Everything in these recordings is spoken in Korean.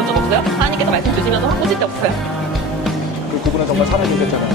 그런 적 없어요? 하나님께서 말씀 주시면서 확 꽂을 때 없어요? 그분은 정말 살아계셨잖아요.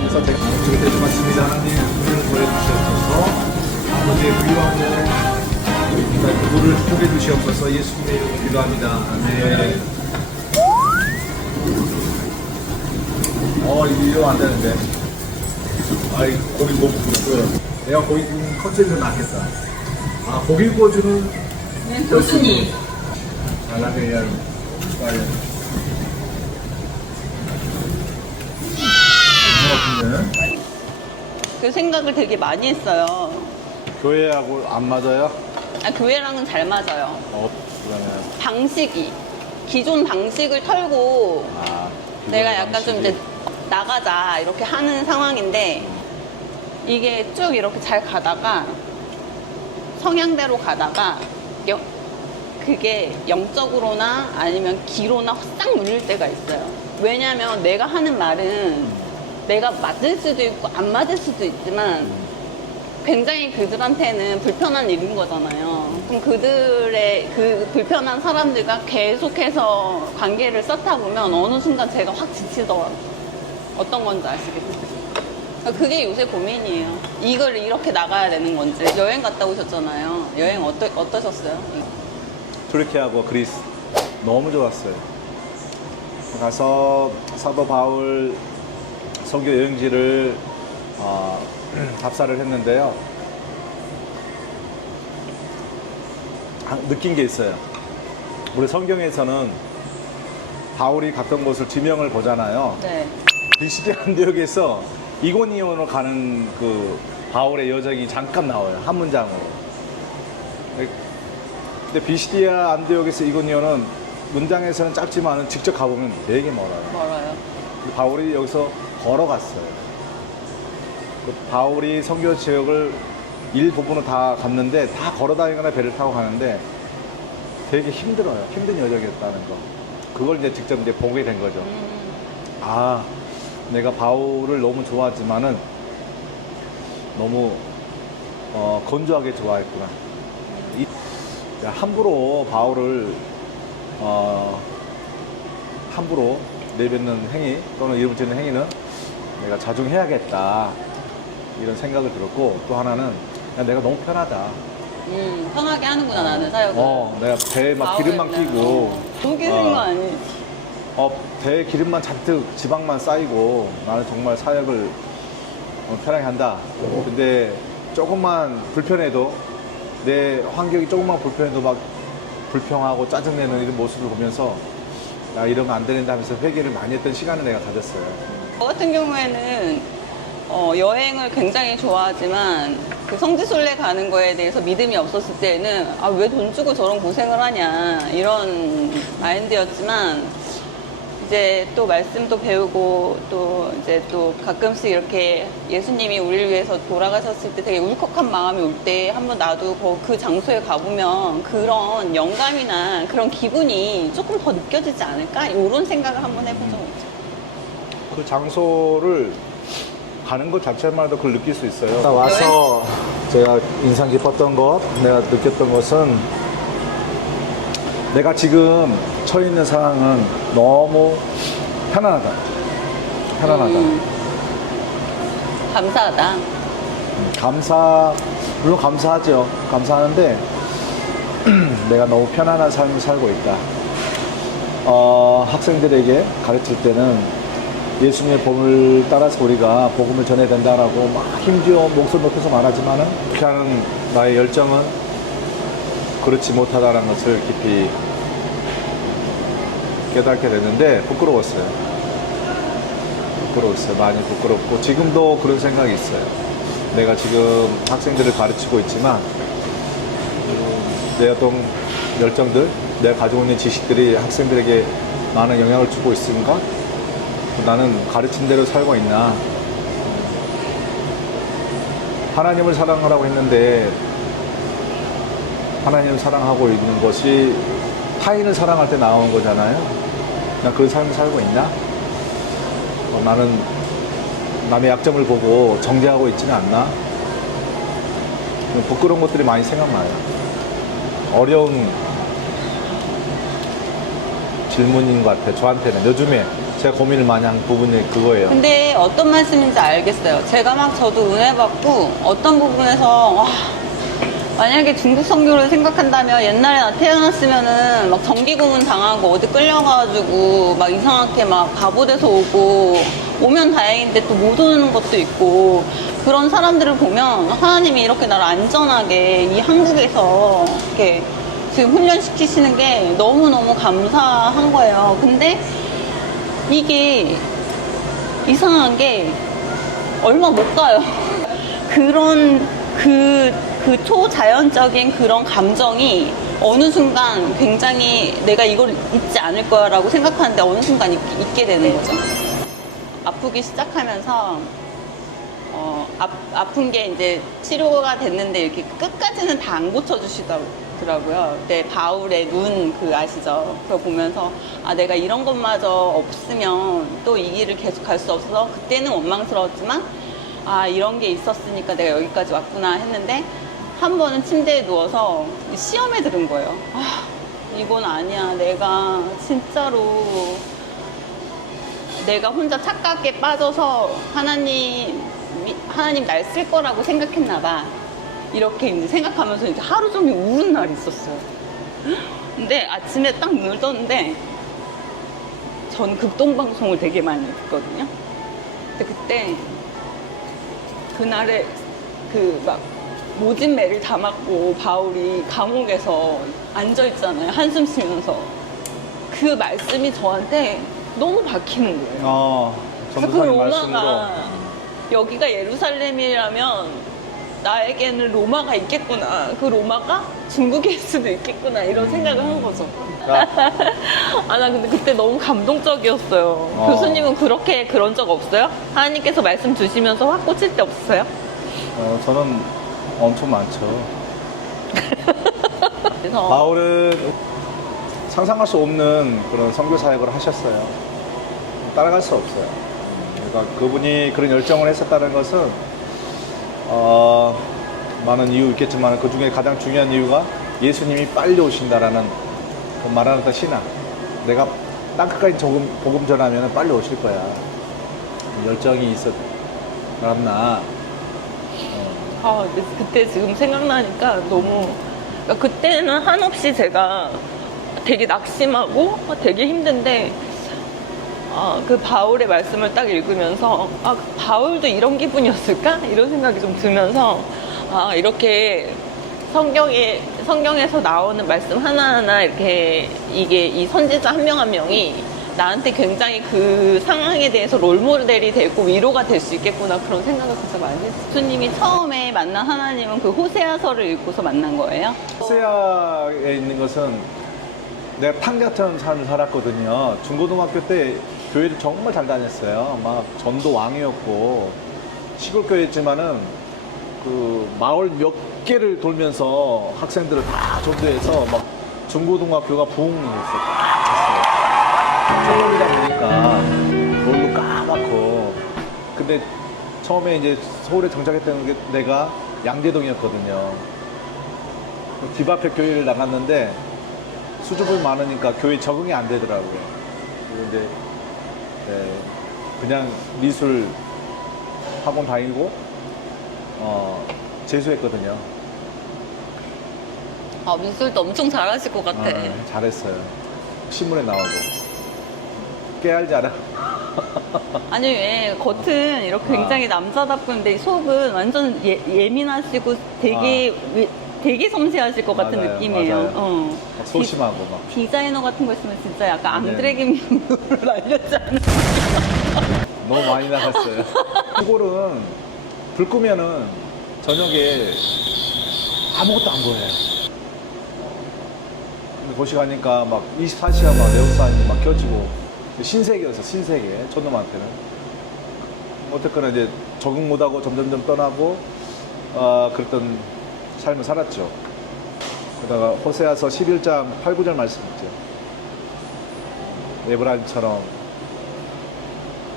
그래서 제가 주께 고맙습니다. 하나님 은혜를 보여주시옵소서. 아버지의 위로하고 그분을 축복해 주시옵소서. 예수님의 이름으로 기도합니다. 아멘. 이거 이러면 안 되는데. 아이, 고기 못 구워요. 내가 고기 구우는 컨셉이 낫겠다. 고기 구워주는 교수님. 잘나게야 빨리. 그 생각을 되게 많이 했어요. 교회하고 안 맞아요? 교회랑은 잘 맞아요. 그러면. 방식이. 기존 방식을 털고 내가 약간 좀 이제 나가자 이렇게 하는 상황인데 이게 쭉 이렇게 잘 가다가 성향대로 가다가 그게 영적으로나 아니면 기로나 싹 눌릴 때가 있어요. 왜냐면 내가 하는 말은 내가 맞을 수도 있고 안 맞을 수도 있지만 굉장히 그들한테는 불편한 일인 거잖아요. 그럼 그들의 그 불편한 사람들과 계속해서 관계를 쌓다 보면 어느 순간 제가 확 지치더라고요. 어떤 건지 아시겠어요? 그게 요새 고민이에요. 이걸 이렇게 나가야 되는 건지. 여행 갔다 오셨잖아요. 여행 어떠셨어요? 투르키하고 그리스 너무 좋았어요. 가서 사도 바울 선교 여행지를 답사를 했는데요. 느낀 게 있어요. 우리 성경에서는 바울이 갔던 곳을 지명을 보잖아요. 네. 비시디아 안디옥에서 이고니온으로 가는 그 바울의 여정이 잠깐 나와요. 한 문장으로. 근데 비시디아 안디옥에서 이고니온은 문장에서는 짧지만은 직접 가보면 되게 멀어요. 멀어요. 바울이 여기서 걸어갔어요. 그 바울이 선교 지역을 일부분은 다 갔는데 다 걸어다니거나 배를 타고 가는데 되게 힘들어요. 힘든 여정이었다는 거. 그걸 이제 직접 이제 보게 된 거죠. 내가 바울을 너무 좋아하지만은 너무 건조하게 좋아했구나. 함부로 바울을 함부로 내뱉는 행위 또는 이름 짓는 행위는 내가 자중해야겠다 이런 생각을 들었고, 또 하나는 내가 너무 편하다. 편하게 하는구나 나는 사역을. 내가 배에 막 기름만 끼고 속이는 거 아니지? 배에 기름만 잔뜩 지방만 쌓이고 나는 정말 사역을 편하게 한다. 근데 조금만 불편해도 내 환경이 조금만 불편해도 막 불평하고 짜증내는 이런 모습을 보면서 나 이러면 안 되는다 하면서 회개를 많이 했던 시간을 내가 가졌어요. 저 같은 경우에는 여행을 굉장히 좋아하지만 그 성지순례 가는 거에 대해서 믿음이 없었을 때는 왜 돈 주고 저런 고생을 하냐 이런 마인드였지만 이제 또 말씀도 배우고 또 이제 또 가끔씩 이렇게 예수님이 우리를 위해서 돌아가셨을 때 되게 울컥한 마음이 올 때 한번 나도 그 장소에 가보면 그런 영감이나 그런 기분이 조금 더 느껴지지 않을까 이런 생각을 한번 해본 적은 있죠. 그 장소를 가는 것 자체만으로도 그걸 느낄 수 있어요. 와서 제가 인상 깊었던 것, 내가 느꼈던 것은 내가 지금 처해 있는 상황은 너무 편안하다. 감사하다. 물론 감사하죠. 감사하는데 내가 너무 편안한 삶을 살고 있다. 학생들에게 가르칠 때는 예수님의 복음을 따라서 우리가 복음을 전해야 된다라고 막 힘주어 목소리 높여서 말하지만은 그렇게 하는 나의 열정은 그렇지 못하다는 것을 깊이 깨닫게 됐는데 부끄러웠어요. 많이 부끄럽고 지금도 그런 생각이 있어요. 내가 지금 학생들을 가르치고 있지만 내 어떤 열정들, 내가 가지고 있는 지식들이 학생들에게 많은 영향을 주고 있는가? 나는 가르친 대로 살고 있나? 하나님을 사랑하라고 했는데 하나님을 사랑하고 있는 것이 타인을 사랑할 때 나오는 거잖아요. 난 그런 삶을 살고 있나? 나는 남의 약점을 보고 정죄하고 있지는 않나? 부끄러운 것들이 많이 생각나요. 어려운 질문인 것 같아요. 저한테는 요즘에 제가 고민을 많이 한 부분이 그거예요. 근데 어떤 말씀인지 알겠어요. 제가 막 저도 은혜 받고 어떤 부분에서 와, 만약에 중국 선교를 생각한다면 옛날에 나 태어났으면은 막 정기고문 당하고 어디 끌려가가지고 막 이상하게 막 바보돼서 오면 다행인데 또 못 오는 것도 있고 그런 사람들을 보면 하나님이 이렇게 나를 안전하게 이 한국에서 이렇게 지금 훈련시키시는 게 너무너무 감사한 거예요. 근데 이게 이상한 게 얼마 못 가요. 그런 그 초자연적인 그런 감정이 어느 순간 굉장히 내가 이걸 잊지 않을 거야 라고 생각하는데 어느 순간 잊게 되는 거죠. 아프기 시작하면서 아픈 게 이제 치료가 됐는데 이렇게 끝까지는 다 안 고쳐주시더라고요. 그때 바울의 눈 아시죠? 그거 보면서 아 내가 이런 것마저 없으면 또 이 길을 계속 갈 수 없어서 그때는 원망스러웠지만 아 이런 게 있었으니까 내가 여기까지 왔구나 했는데 한 번은 침대에 누워서 시험에 들은 거예요. 아 이건 아니야. 내가 진짜로 내가 혼자 착각에 빠져서 하나님 날 쓸 거라고 생각했나 봐. 이렇게 이제 생각하면서 이제 하루 종일 우는 날이 있었어요. 근데 아침에 딱 눈을 떴는데 저는 극동방송을 되게 많이 듣거든요. 근데 그때 그날에 막 모진 매를 다 맞고 바울이 감옥에서 앉아있잖아요. 한숨 쉬면서. 그 말씀이 저한테 너무 박히는 거예요. 그래서 그 전도사님 로마가 말씀으로 여기가 예루살렘이라면 나에게는 로마가 있겠구나. 그 로마가 중국일 수도 있겠구나. 이런 생각을 한 거죠. 아, 나 근데 그때 너무 감동적이었어요. 교수님은 그런 적 없어요? 하나님께서 말씀 주시면서 확 꽂힐 때 없으세요? 저는 엄청 많죠. 그래서 바울은 상상할 수 없는 그런 선교 사역을 하셨어요. 따라갈 수 없어요. 그러니까 그분이 그런 열정을 했었다는 것은 많은 이유 있겠지만 그 중에 가장 중요한 이유가 예수님이 빨리 오신다라는 그 말하는 그 신앙. 내가 땅끝까지 복음 전하면 빨리 오실 거야. 열정이 있었나. 그때 지금 생각나니까 너무 그러니까 그때는 한없이 제가 되게 낙심하고 되게 힘든데 그 바울의 말씀을 딱 읽으면서 바울도 이런 기분이었을까? 이런 생각이 좀 들면서 이렇게 성경에서 나오는 말씀 하나하나 이렇게 이 선지자 한 명 한 명이 나한테 굉장히 그 상황에 대해서 롤모델이 되고 위로가 될 수 있겠구나 그런 생각을 진짜 많이 했어요. 교수님이 처음에 만난 하나님은 그 호세아서를 읽고서 만난 거예요? 호세아에 있는 것은 내가 탕 같은 삶을 살았거든요. 중고등학교 때 교회를 정말 잘 다녔어요. 막 전도 왕이었고 시골 교회였지만은 그 마을 몇 개를 돌면서 학생들을 다 전도해서 막 중고등학교가 부흥했어요. 서울이다 보니까 얼굴 까맣고 근데 처음에 이제 서울에 정착했던 게 내가 양재동이었거든요. 집 앞에 교회를 나갔는데 수줍음이 많으니까 교회 적응이 안 되더라고요. 그런데 그냥 미술 학원 다니고 재수했거든요. 미술도 엄청 잘하실 것 같아. 잘했어요. 신문에 나오고 깨알지 않아? 아니 왜 겉은 이렇게 굉장히 남자답군데 속은 완전 예민하시고 되게 섬세하실 것 같은 맞아요, 느낌이에요. 맞아요. 소심하고 막. 디자이너 같은 거 있으면 진짜 약간 앙드레 김으로 날렸지 않나? 너무 많이 나갔어요. 시골은 불 끄면은 저녁에 아무것도 안 보여요. 근데 도시 가니까 막 24시간 막 내국사람이 막 켜지고 신세계였어, 신세계. 저놈한테는. 어쨌거나 이제 적응 못하고 점점점 떠나고 그랬던 삶을 살았죠. 그러다가 호세아서 11장 8, 9절 말씀 있죠. 에브라임처럼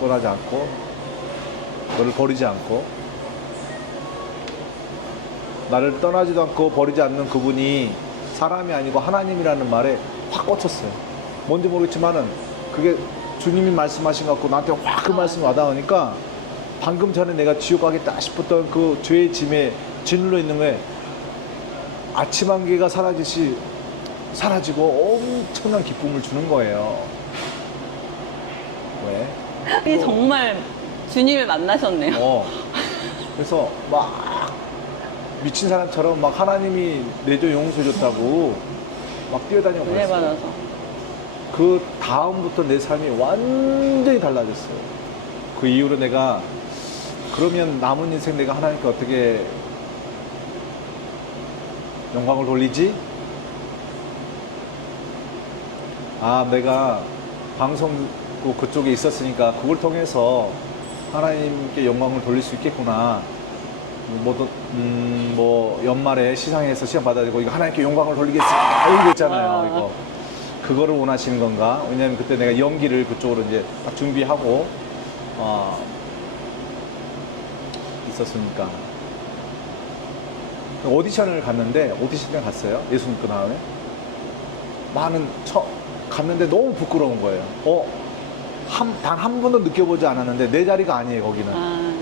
떠나지 않고 너를 버리지 않고 나를 떠나지도 않고 버리지 않는 그분이 사람이 아니고 하나님이라는 말에 확 꽂혔어요. 뭔지 모르겠지만은 그게 주님이 말씀하신 것 같고 나한테 확 그 말씀이 와닿으니까 방금 전에 내가 지옥 가겠다 싶었던 그 죄의 짐에 짓눌러 있는 거에 아침 안개가 사라지고 엄청난 기쁨을 주는 거예요. 왜? 정말 주님을 만나셨네요. 그래서 막 미친 사람처럼 막 하나님이 내 죄 용서해 줬다고 막 뛰어다니고 은혜 그랬어요. 받아서. 그 다음부터 내 삶이 완전히 달라졌어요. 그 이후로 내가 그러면 남은 인생 내가 하나님께 어떻게 영광을 돌리지? 아, 내가 방송국 그쪽에 있었으니까 그걸 통해서 하나님께 영광을 돌릴 수 있겠구나. 뭐 연말에 시상에서 시험 받아들고 이거 하나님께 영광을 돌리겠습니다. 이러고 있잖아요. 이거 그거를 원하시는 건가? 왜냐면 그때 내가 연기를 그쪽으로 이제 딱 준비하고 있었으니까 오디션을 갔는데 오디션을 갔어요. 예수 믿고 나음에 갔는데 너무 부끄러운 거예요. 단 한 번도 느껴보지 않았는데 내 자리가 아니에요. 거기는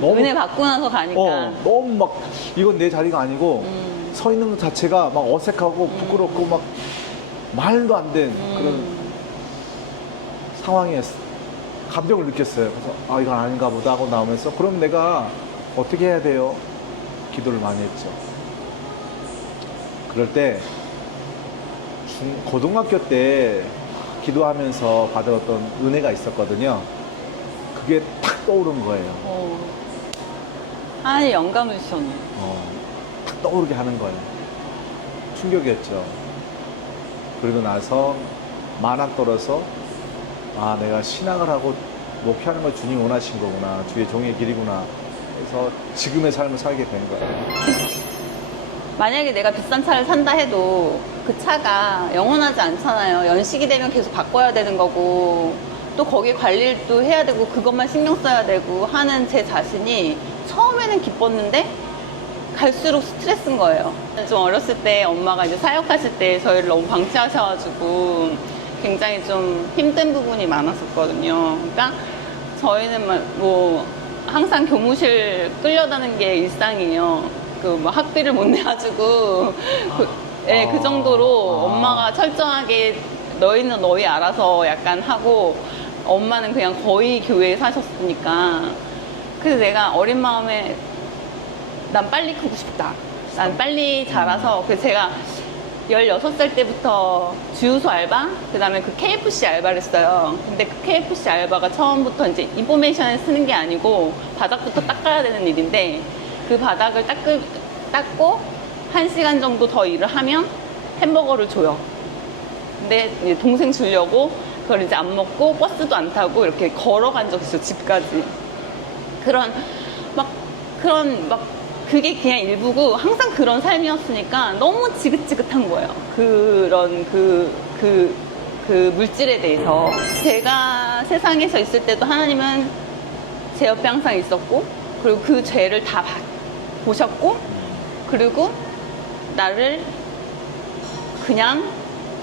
너무 은혜 받고 나서 가니까. 너무 막 이건 내 자리가 아니고 서 있는 것 자체가 막 어색하고 부끄럽고 막 말도 안 된 그런 상황에 감정을 느꼈어요. 그래서 이건 아닌가 보다 하고 나오면서 그럼 내가 어떻게 해야 돼요? 기도를 많이 했죠. 그럴 때 고등학교 때 기도하면서 받았던 은혜가 있었거든요. 그게 탁 떠오른 거예요. 하나님 영감을 주셨네. 탁 떠오르게 하는 거예요. 충격이었죠. 그러고 나서 만학도로서 내가 신앙을 하고 목회하는 걸 주님이 원하신 거구나. 주의 종의 길이구나. 그래서 지금의 삶을 살게 된 거예요. 만약에 내가 비싼 차를 산다 해도 그 차가 영원하지 않잖아요. 연식이 되면 계속 바꿔야 되는 거고 또 거기 관리를 또 해야 되고 그것만 신경 써야 되고 하는 제 자신이 처음에는 기뻤는데 갈수록 스트레스인 거예요. 좀 어렸을 때 엄마가 이제 사역하실 때 저희를 너무 방치하셔가지고 굉장히 좀 힘든 부분이 많았었거든요. 그러니까 저희는 뭐 항상 교무실 끌려다니는 게 일상이에요. 뭐 학비를 못 내가지고 그 정도로 엄마가 철저하게 너희는 너희 알아서 약간 하고 엄마는 그냥 거의 교회에 사셨으니까 그래서 내가 어린 마음에 난 빨리 크고 싶다. 난 빨리 자라서 그래서 제가 16살 때부터 주유소 알바, 그 다음에 그 KFC 알바를 했어요. 근데 그 KFC 알바가 처음부터 이제 인포메이션을 쓰는 게 아니고 바닥부터 닦아야 되는 일인데 그 바닥을 닦고 1시간 정도 더 일을 하면 햄버거를 줘요. 근데 이제 동생 주려고 그걸 이제 안 먹고 버스도 안 타고 이렇게 걸어간 적 있어요, 집까지. 그게 그냥 일부고 항상 그런 삶이었으니까 너무 지긋지긋한 거예요. 그런 그 물질에 대해서. 제가 세상에서 있을 때도 하나님은 제 옆에 항상 있었고, 그리고 그 죄를 다 보셨고, 그리고 나를 그냥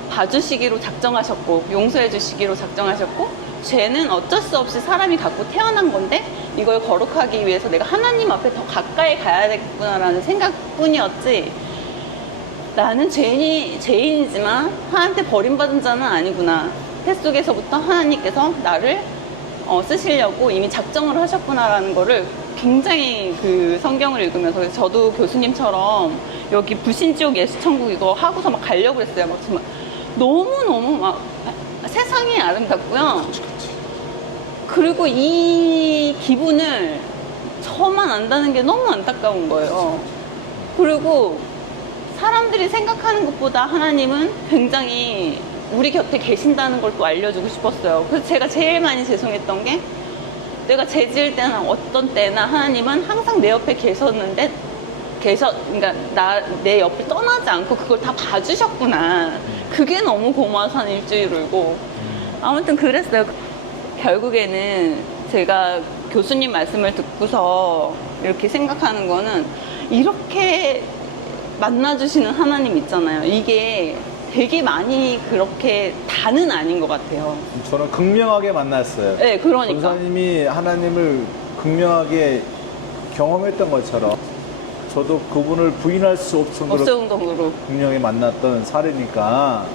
봐주시기로 작정하셨고, 용서해 주시기로 작정하셨고, 죄는 어쩔 수 없이 사람이 갖고 태어난 건데 이걸 거룩하기 위해서 내가 하나님 앞에 더 가까이 가야 되겠구나라는 생각뿐이었지, 나는 죄인이지만 하나님께 버림받은 자는 아니구나, 태 속에서부터 하나님께서 나를 쓰시려고 이미 작정을 하셨구나라는 거를 굉장히 그 성경을 읽으면서, 그래서 저도 교수님처럼 여기 불신지옥 예수천국 이거 하고서 막 가려고 그랬어요. 막 정말 너무너무 막 세상이 아름답고요. 그리고 이 기분을 저만 안다는 게 너무 안타까운 거예요. 그리고 사람들이 생각하는 것보다 하나님은 굉장히 우리 곁에 계신다는 걸 또 알려주고 싶었어요. 그래서 제가 제일 많이 죄송했던 게, 내가 죄 지을 때나 어떤 때나 하나님은 항상 내 옆에 계셨는데 그러니까 내 옆을 떠나지 않고 그걸 다 봐주셨구나. 그게 너무 고마워서 한 일주일 울고. 아무튼 그랬어요. 결국에는 제가 교수님 말씀을 듣고서 이렇게 생각하는 거는, 이렇게 만나주시는 하나님 있잖아요. 이게 되게 많이 그렇게 다는 아닌 것 같아요. 저는 극명하게 만났어요. 네, 그러니까. 전사님이 하나님을 극명하게 경험했던 것처럼 저도 그분을 부인할 수 없을 정도로 정도로. 극명히 만났던 사례니까.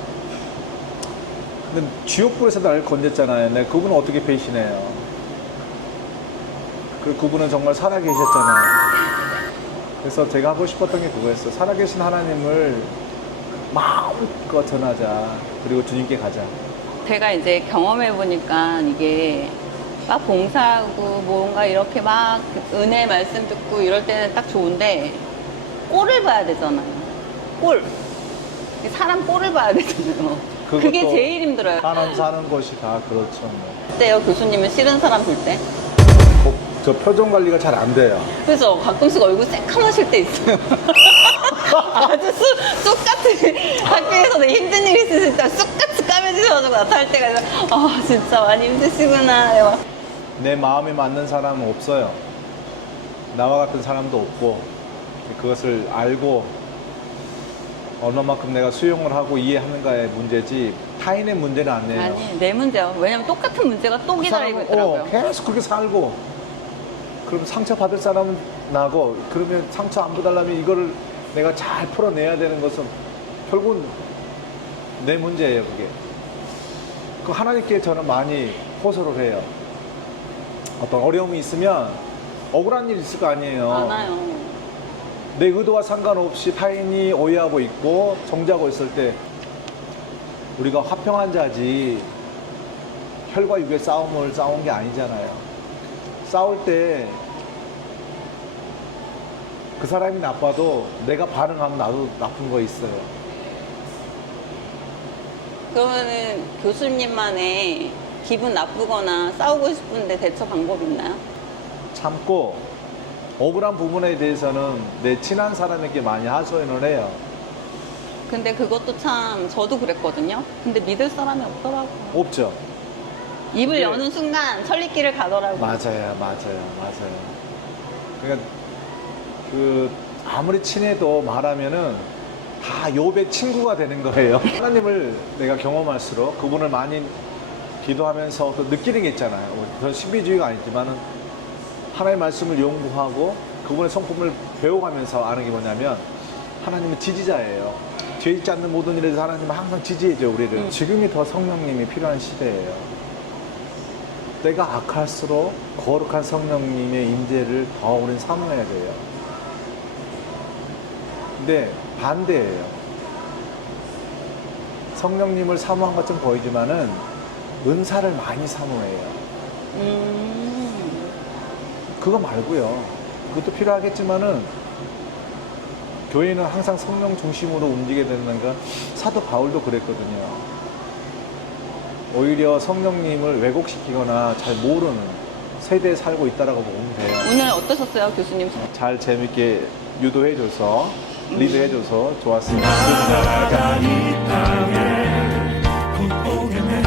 근데 지옥불에서 나를 건졌잖아요. 내가 그분은 어떻게 배신해요? 그리고 그분은 정말 살아계셨잖아요. 그래서 제가 하고 싶었던 게 그거였어요. 살아계신 하나님을 마음껏 전하자. 그리고 주님께 가자. 제가 이제 경험해보니까 이게 막 봉사하고 뭔가 이렇게 막 은혜 말씀 듣고 이럴 때는 딱 좋은데 꼴을 봐야 되잖아요. 꼴. 사람 꼴을 봐야 되잖아요. 그게 그것도 제일 힘들어요. 사람 사는 것이 다 그렇죠. 뭐. 어때요? 교수님은 싫은 사람 볼 때? 저 표정 관리가 잘 안 돼요. 그래서 가끔씩 얼굴 새카마실 때 있어요. 아주 쑥같이 학교에서 되게 힘든 일 있으실 때 쑥같이 까매지셔가지고 나타날 때가 있어요. 아 진짜 많이 힘드시구나. 이러고. 내 마음에 맞는 사람은 없어요. 나와 같은 사람도 없고 그것을 알고 얼마만큼 내가 수용을 하고 이해하는가의 문제지 타인의 문제는 아니에요. 아니 내 문제요. 왜냐면 똑같은 문제가 또 기다리고 그 있더라고요. 계속 그렇게 살고 그럼 상처 받을 사람은 나고 그러면 상처 안 받으려면 이거를 내가 잘 풀어내야 되는 것은 결국은 내 문제예요. 그게 그 하나님께 저는 많이 호소를 해요. 어떤 어려움이 있으면 억울한 일 있을 거 아니에요. 많아요. 내 의도와 상관없이 타인이 오해하고 있고 정죄하고 있을 때 우리가 화평한 자지 혈과 육의 싸움을 싸운 게 아니잖아요. 싸울 때 그 사람이 나빠도 내가 반응하면 나도 나쁜 거 있어요. 그러면은 교수님만의 기분 나쁘거나 싸우고 싶은데 대처 방법 있나요? 참고 억울한 부분에 대해서는 내 친한 사람에게 많이 하소연을 해요. 근데 그것도 참 저도 그랬거든요. 근데 믿을 사람이 없더라고요. 없죠? 입을 이게- 여는 순간 천리길을 가더라고요. 맞아요. 그러니까 그 아무리 친해도 말하면은 다 욥의 친구가 되는 거예요. 하나님을 내가 경험할수록 그분을 많이 기도하면서 또 느끼는 게 있잖아요. 저 신비주의가 아니지만은 하나님의 말씀을 연구하고 그분의 성품을 배워가면서 아는 게 뭐냐면 하나님은 지지자예요. 죄 있지 않는 모든 일에서 하나님은 항상 지지해줘 우리를. 지금이 더 성령님이 필요한 시대예요. 때가 악할수록 거룩한 성령님의 임재를 더 우리는 사모해야 돼요. 근데 반대예요. 성령님을 사모한 것처럼 보이지만은 은사를 많이 사모해요. 그거 말고요. 그것도 필요하겠지만은 교회는 항상 성령 중심으로 움직여야 되는 건 사도 바울도 그랬거든요. 오히려 성령님을 왜곡시키거나 잘 모르는 세대에 살고 있다라고 보면 돼요. 오늘 어떠셨어요, 교수님? 잘 재밌게 유도해줘서 리드해줘서 좋았습니다. 나아가니 땅에 곧 오겠네